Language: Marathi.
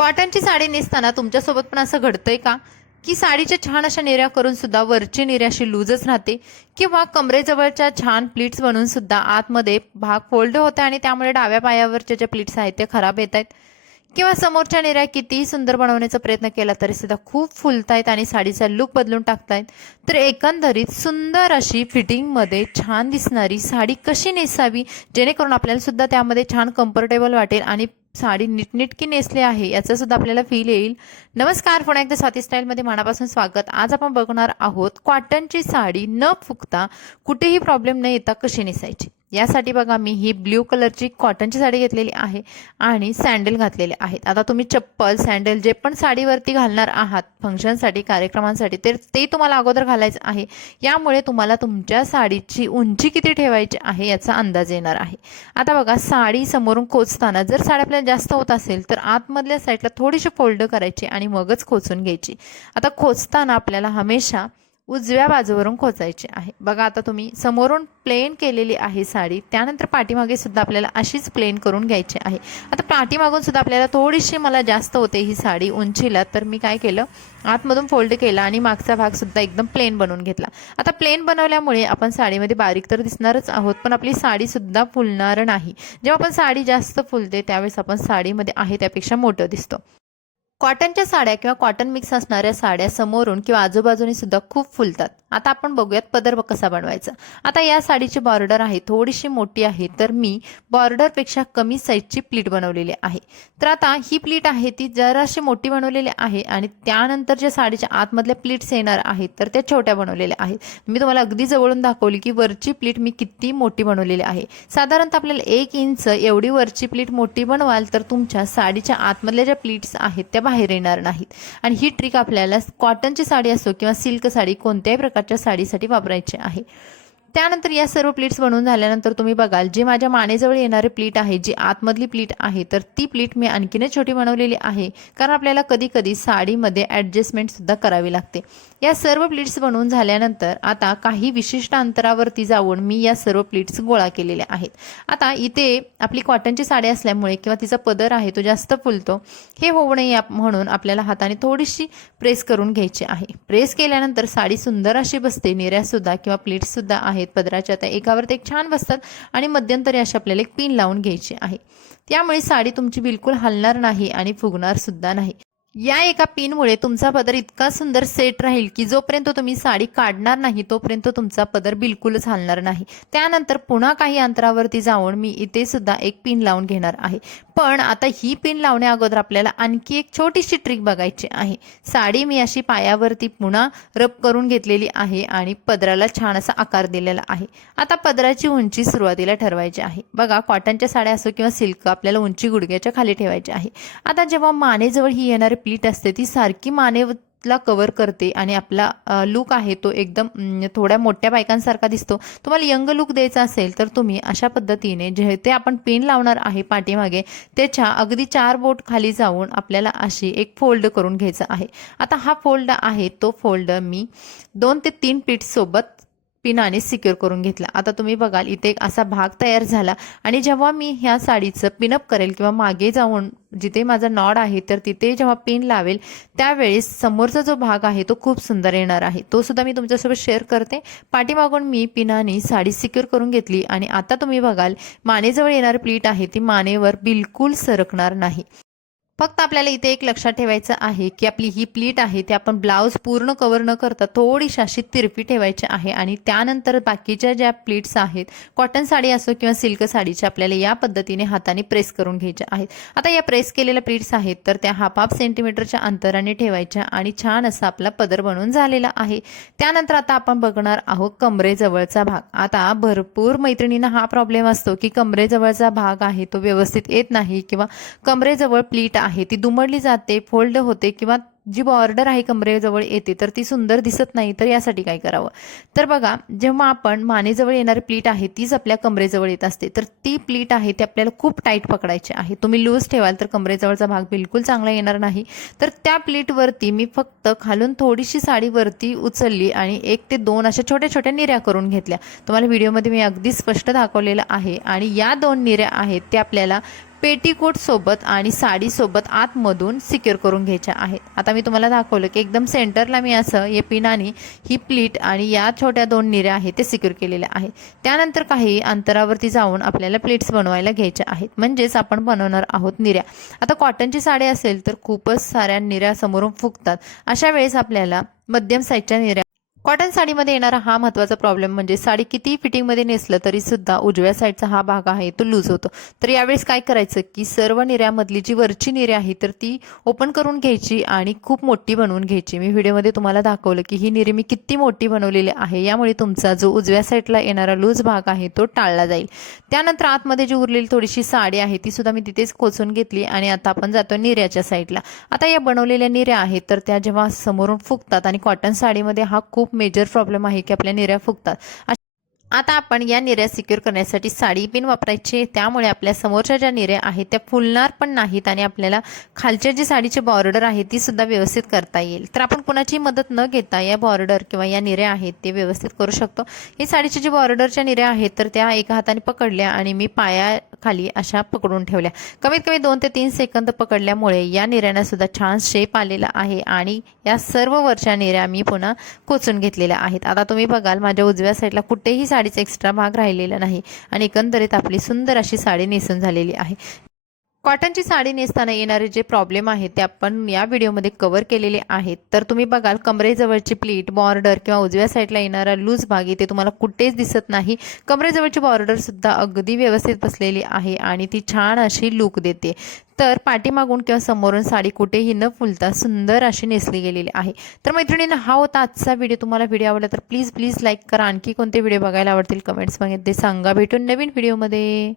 कॉटनची साडी नेसताना तुमच्यासोबत पण असं घडतंय का? की साडीच्या छान अशा निर्या करून सुद्धा वरची निर्याशी अशी लूजच राहते? किंवा कमरेजवळच्या छान प्लीट्स बनवून सुद्धा आतमध्ये भाग फोल्ड होते आणि त्यामुळे डाव्या पायावरच्या ज्या प्लीट्स आहेत ते खराब येत आहेत? किंवा समोरच्या निर्या कितीही सुंदर बनवण्याचा प्रयत्न केला तरी सुद्धा खूप फुलतायत आणि साडीचा लुक बदलून टाकतायत? तर एकंदरीत सुंदर अशी फिटिंगमध्ये छान दिसणारी साडी कशी नेसावी? जेणेकरून आपल्याला सुद्धा त्यामध्ये छान कम्फर्टेबल वाटेल आणि साडी नीटनेटकी नेसली आहे याचं सुद्धा आपल्याला फील येईल. नमस्कार पुन्हा एकदा स्वाती स्टाईलमध्ये मनापासून स्वागत. आज आपण बघणार आहोत कॉटनची साडी न फुकता कुठेही प्रॉब्लेम न येता कशी नेसायची? यासाठी बघा मी ही ब्ल्यू कलरची कॉटनची साडी घेतलेली आहे आणि सँडल घातलेले आहेत. आता तुम्ही चप्पल सँडल जे पण साडीवरती घालणार आहात फंक्शनसाठी कार्यक्रमांसाठी तर ते तुम्हाला अगोदर घालायचं आहे. यामुळे तुम्हाला तुमच्या साडीची उंची किती ठेवायची आहे याचा अंदाज येणार आहे. आता बघा साडी समोरून कोचताना जर साडी आपल्याला जास्त होत असेल तर आतमधल्या साईडला थोडीशी फोल्ड करायची आणि मगच खोचून घ्यायची. आता खोचताना आपल्याला हमेशा उजव्या बाजूवरून खोचायची आहे. बघा आता तुम्ही समोरून प्लेन केलेली आहे साडी त्यानंतर पाठीमागे सुद्धा आपल्याला अशीच प्लेन करून घ्यायची आहे. आता पाठीमागून सुद्धा आपल्याला थोडीशी मला जास्त होते ही साडी उंचीला तर मी काय केलं आतमधून फोल्ड केला आणि मागचा भाग सुद्धा एकदम प्लेन बनवून घेतला. आता प्लेन बनवल्यामुळे आपण साडीमध्ये बारीक तर दिसणारच आहोत पण आपली साडी सुद्धा फुलणार नाही. जेव्हा आपण साडी जास्त फुलते त्यावेळेस आपण साडीमध्ये आहे त्यापेक्षा मोठं दिसतो. कॉटनच्या साड्या किंवा कॉटन मिक्स असणाऱ्या साड्या समोरून किंवा आजूबाजूने सुद्धा खूप फुलतात. आता आपण बघूयात पदर कसा बनवायचा. आता या साडीची बॉर्डर आहे थोडीशी मोठी आहे तर मी बॉर्डरपेक्षा कमी साईजची प्लीट बनवलेली आहे. तर आता ही प्लीट आहे ती जराशी मोठी बनवलेली आहे आणि त्यानंतर ज्या साडीच्या आतमधल्या प्लीट्स येणार आहेत तर त्या छोट्या बनवलेल्या आहेत. मी तुम्हाला अगदी जवळून दाखवली की वरची प्लीट मी किती मोठी बनवलेली आहे. साधारणतः आपल्याला एक इंच एवढी वरची प्लीट मोठी बनवाल तर तुमच्या साडीच्या आतमधल्या ज्या प्लीट्स आहेत त्या बाहेर येणार नाहीत. आणि ही ट्रिक आपल्याला कॉटनची साडी असो किंवा सिल्क साडी कोणत्याही प्रकारच्या साडीसाठी वापरायची आहे. त्यानंतर या सर्व प्लीट्स बनवून झाल्यानंतर तुम्ही बघाल जे माझ्या मानेजवळ येणारे प्लीट आहे जी आतमधली प्लीट आहे तर ती प्लीट मी आणखीनच छोटी बनवलेली आहे. कारण आपल्याला कधी कधी साडीमध्ये ॲडजस्टमेंट सुद्धा करावी लागते. या सर्व प्लीट्स बनवून झाल्यानंतर आता काही विशिष्ट अंतरावरती जाऊन मी या सर्व प्लीट्स गोळा केलेल्या आहेत. आता इथे आपली कॉटनची साडी असल्यामुळे किंवा तिचा पदर आहे तो जास्त फुलतो हे होऊ नये म्हणून आपल्याला हाताने थोडीशी प्रेस करून घ्यायची आहे. प्रेस केल्यानंतर साडी सुंदर अशी बसते निर्यासुद्धा किंवा प्लीट्ससुद्धा आहेत पदराच्या त्या एकावर ते एक छान बसतात आणि मध्यंतरी अशी आपल्याला एक पिन लावून घ्यायची आहे. त्यामुळे साडी तुमची बिलकुल हलणार नाही आणि फुगणार सुद्धा नाही. या एका पिनमुळे तुमचा पदर इतका सुंदर सेट राहील की जोपर्यंत तुम्ही साडी काढणार नाही तोपर्यंत तुमचा पदर बिलकुलच हलणार नाही. त्यानंतर पुन्हा काही अंतरावरती जाऊन मी इथे सुद्धा एक पिन लावून घेणार आहे. पण आता ही पिन लावण्या अगोदर आपल्याला आणखी एक छोटीशी ट्रिक बघायची आहे. साडी मी अशी पायावरती पुन्हा रब करून घेतलेली आहे आणि पदराला छान असा आकार दिलेला आहे. आता पदराची उंची सुरुवातीला ठरवायची आहे. बघा कॉटनच्या साड्या असो किंवा सिल्क आपल्याला उंची गुडघ्याच्या खाली ठेवायची आहे. आता जेव्हा मानेजवळ ही येणारी प्लीट असते ती सारखी ला कवर करते आणि आपला लुक आहे तो एकदम थोड्या मोठ्या बायकांसारखा दिसतो. तुम्हाला यंग लुक द्यायचा असेल तर तुम्ही अशा पद्धतीने जे ते आपण पिन लावणार आहे पाठीमागे त्याच्या अगदी चार बोट खाली जाऊन आपल्याला अशी एक फोल्ड करून घ्यायचं आहे. आता हा फोल्ड आहे तो फोल्ड मी दोन ते तीन पीठ सोबत पिनाने सिक्युअर करून घेतला. आता तुम्ही बघाल इथे एक असा भाग तयार झाला. आणि जेव्हा मी ह्या साडीचं पिनअप करेल किंवा मागे जाऊन जिथे माझा नॉड आहे तर तिथे जेव्हा पिन लावेल त्यावेळेस समोरचा जो भाग आहे तो खूप सुंदर येणार आहे. तो सुद्धा मी तुमच्यासोबत शेअर करते. पाठीमागून मी पिनाने साडी सिक्युअर करून घेतली आणि आता तुम्ही बघाल मानेजवळ येणारी प्लीट आहे ती मानेवर बिलकुल सरकणार नाही. फक्त आपल्याला इथे एक लक्षात ठेवायचं आहे की आपली ही प्लीट आहे ती आपण ब्लाऊज पूर्ण कव्हर न करता थोडीशी अशी तिरपी ठेवायची आहे आणि त्यानंतर बाकीच्या ज्या प्लीट्स आहेत कॉटन साडी असो किंवा सिल्क साडीच्या आपल्याला या पद्धतीने हाताने प्रेस करून घ्यायच्या आहेत. आता या प्रेस केलेल्या प्लीट्स आहेत तर त्या हाफ हाफ सेंटीमीटरच्या अंतराने ठेवायच्या आणि छान असा आपला पदर बनून झालेला आहे. त्यानंतर आता आपण बघणार आहोत कमरेजवळचा भाग. आता भरपूर मैत्रिणींना हा प्रॉब्लेम असतो की कमरेजवळचा भाग आहे तो व्यवस्थित येत नाही किंवा कमरेजवळ प्लीट आहे. आहे ती दुमडली जाते फोल्ड होते किंवा जी बॉर्डर आहे कमरेजवळ येते तर ती सुंदर दिसत नाही तर यासाठी काय करावं? तर बघा जेव्हा आपण मानेजवळ येणारी प्लीट आहे तीच आपल्या कमरेजवळ येत असते. तर ती प्लीट आहे ती आपल्याला खूप टाईट पकडायची आहे. तुम्ही लूज ठेवाल तर कमरेजवळचा भाग बिलकुल चांगला येणार नाही. तर त्या प्लीटवरती मी फक्त खालून थोडीशी साडी वरती उचलली आणि एक ते दोन अशा छोट्या छोट्या निऱ्या करून घेतल्या. तुम्हाला व्हिडिओमध्ये मी अगदी स्पष्ट दाखवलेलं आहे आणि या दोन निऱ्या आहेत त्या आपल्याला पेटीकोट सोबत आणि साडीसोबत आतमधून सिक्युअर करून घ्यायच्या आहेत. आता मी तुम्हाला दाखवलं की एकदम सेंटरला मी असं या पिनाने ही प्लीट आणि या छोट्या दोन निऱ्या आहेत ते सिक्युअर केलेल्या आहेत. त्यानंतर काही अंतरावरती जाऊन आपल्याला प्लेट्स बनवायला घ्यायच्या आहेत. म्हणजेच आपण बनवणार आहोत निऱ्या. आता कॉटनची साडी असेल तर खूपच साऱ्या निऱ्या समोरून फुगतात. अशा वेळेस आपल्याला मध्यम साईजच्या निऱ्या कॉटन साडीमध्ये येणारा हा महत्त्वाचा प्रॉब्लेम म्हणजे साडी किती फिटिंगमध्ये नेसलं तरी सुद्धा उजव्या साईडचा हा भाग आहे तो लूज होतो. तर यावेळेस काय करायचं की सर्व निर्यामधली जी वरची निर्या आहे तर ती ओपन करून घ्यायची आणि खूप मोठी बनवून घ्यायची. मी व्हिडिओमध्ये तुम्हाला दाखवलं की ही निरी मी किती मोठी बनवलेली आहे. यामुळे तुमचा जो उजव्या साईडला येणारा लूज भाग आहे तो टाळला जाईल. त्यानंतर आतमध्ये जी उरलेली थोडीशी साडी आहे ती सुद्धा मी तिथेच कोचून घेतली आणि आता आपण जातो निर्याच्या साईडला आता या बनवलेल्या निर्या आहेत तर त्या जेव्हा समोरून फुगतात आणि कॉटन साडीमध्ये हा खूप मेजर प्रॉब्लेम आहे की आपल्या निर्या फुगतात. आता आपण या निर्या सिक्युअर करण्यासाठी साडी पिन वापरायची त्यामुळे आपल्या समोरच्या ज्या निर्या आहेत त्या फुलणार पण नाहीत आणि आपल्याला खालच्या जी साडीची बॉर्डर आहे ती सुद्धा व्यवस्थित करता येईल. तर आपण कुणाची मदत न घेता या बॉर्डर किंवा या निर्या आहेत ते व्यवस्थित करू शकतो. ही साडीची जी बॉर्डरच्या निर्या आहेत तर त्या एका हाताने पकडल्या आणि मी पाया खाली अशा पकडून ठेवल्या. कमीत कमी दोन ते तीन सेकंद पकडल्यामुळे या निर्यांना सुद्धा छान शेप आलेला आहे आणि या सर्व वरच्या निर्या मी पुन्हा कोचून घेतलेल्या आहेत. आता तुम्ही बघाल माझ्या उजव्या साईडला कुठेही साडीचा एक्स्ट्रा भाग राहिलेला नाही आणि एकंदरीत आपली सुंदर अशी साडी नेसून झालेली आहे. कॉटनची साडी नेसताना येणारे जे प्रॉब्लेम आहेत ते आपण या व्हिडिओमध्ये कव्हर केलेले आहेत. तर तुम्ही बघाल कमरेजवळची प्लीट बॉर्डर किंवा उजव्या साईडला येणारा लूज भाग इथे तुम्हाला कुठेच दिसत नाही. कमरेजवळची बॉर्डरसुद्धा अगदी व्यवस्थित बसलेली आहे आणि ती छान अशी लुक देते. तर पाठीमागून किंवा समोरून साडी कुठेही न फुलता सुंदर अशी नेसली गेलेली आहे. तर मैत्रिणींना हा होता आजचा व्हिडिओ तुम्हाला व्हिडिओ आवडला तर प्लीज प्लीज लाईक करा. आणखी कोणते व्हिडिओ बघायला आवडतील कमेंट्समध्ये ते सांगा. भेटून नवीन व्हिडिओमध्ये